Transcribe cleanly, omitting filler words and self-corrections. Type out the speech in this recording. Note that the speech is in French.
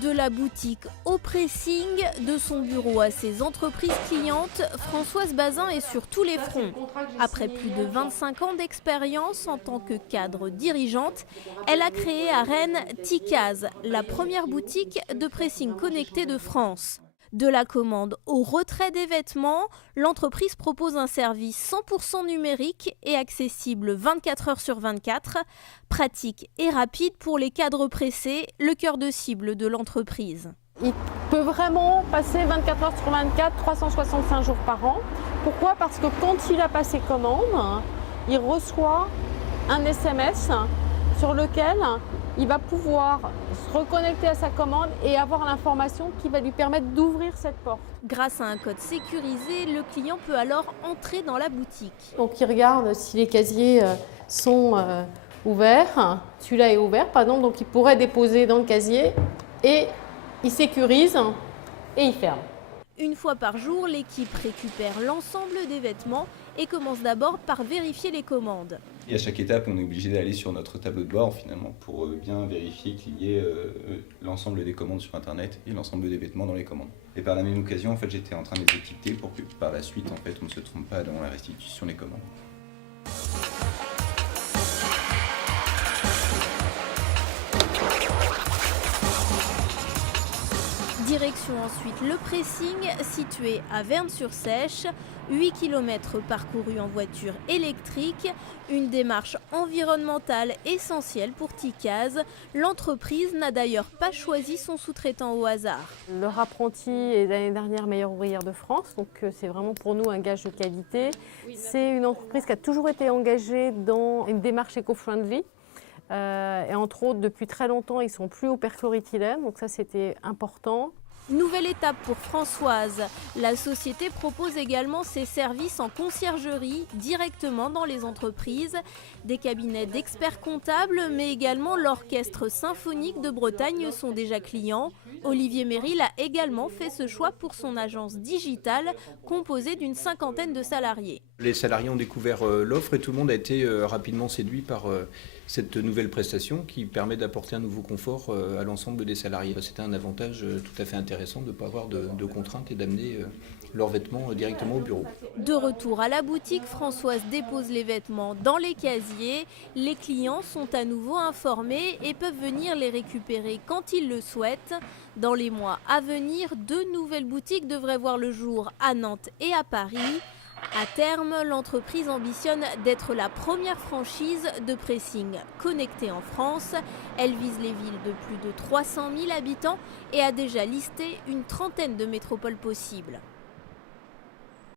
De la boutique au pressing, de son bureau à ses entreprises clientes, Françoise Bazin est sur tous les fronts. Après plus de 25 ans d'expérience en tant que cadre dirigeante, elle a créé à Rennes Ticaz, la première boutique de pressing connecté de France. De la commande au retrait des vêtements, l'entreprise propose un service 100% numérique et accessible 24 heures sur 24, pratique et rapide pour les cadres pressés, le cœur de cible de l'entreprise. Il peut vraiment passer 24 heures sur 24, 365 jours par an. Pourquoi ? Parce que quand il a passé commande, il reçoit un SMS sur lequel il va pouvoir se reconnecter à sa commande et avoir l'information qui va lui permettre d'ouvrir cette porte. Grâce à un code sécurisé, le client peut alors entrer dans la boutique. Donc il regarde si les casiers sont ouverts. Celui-là est ouvert par exemple, donc il pourrait déposer dans le casier et il sécurise et il ferme. Une fois par jour, l'équipe récupère l'ensemble des vêtements et commence d'abord par vérifier les commandes. Et à chaque étape, on est obligé d'aller sur notre tableau de bord finalement pour bien vérifier qu'il y ait l'ensemble des commandes sur Internet et l'ensemble des vêtements dans les commandes. Et par la même occasion, en fait, j'étais en train de les étiqueter pour que par la suite, en fait, on ne se trompe pas dans la restitution des commandes. Direction ensuite le pressing, situé à Vern-sur-Sèche, 8 km parcourus en voiture électrique, une démarche environnementale essentielle pour Ticaz. L'entreprise n'a d'ailleurs pas choisi son sous-traitant au hasard. Leur apprenti est l'année dernière meilleure ouvrière de France, donc c'est vraiment pour nous un gage de qualité. C'est une entreprise qui a toujours été engagée dans une démarche éco-friendly. Et entre autres, depuis très longtemps, ils sont plus au perchloréthylène, donc ça c'était important. Nouvelle étape pour Françoise. La société propose également ses services en conciergerie directement dans les entreprises, des cabinets d'experts comptables, mais également l'Orchestre symphonique de Bretagne sont déjà clients. Olivier Méril a également fait ce choix pour son agence digitale composée d'une 50aine de salariés. Les salariés ont découvert l'offre et tout le monde a été rapidement séduit par cette nouvelle prestation qui permet d'apporter un nouveau confort à l'ensemble des salariés. C'était un avantage tout à fait intéressant de ne pas avoir de contraintes et d'amener leurs vêtements directement au bureau. De retour à la boutique, Françoise dépose les vêtements dans les casiers. Les clients sont à nouveau informés et peuvent venir les récupérer quand ils le souhaitent. Dans les mois à venir, 2 nouvelles boutiques devraient voir le jour à Nantes et à Paris. À terme, l'entreprise ambitionne d'être la première franchise de pressing connectée en France. Elle vise les villes de plus de 300 000 habitants et a déjà listé une 30aine de métropoles possibles.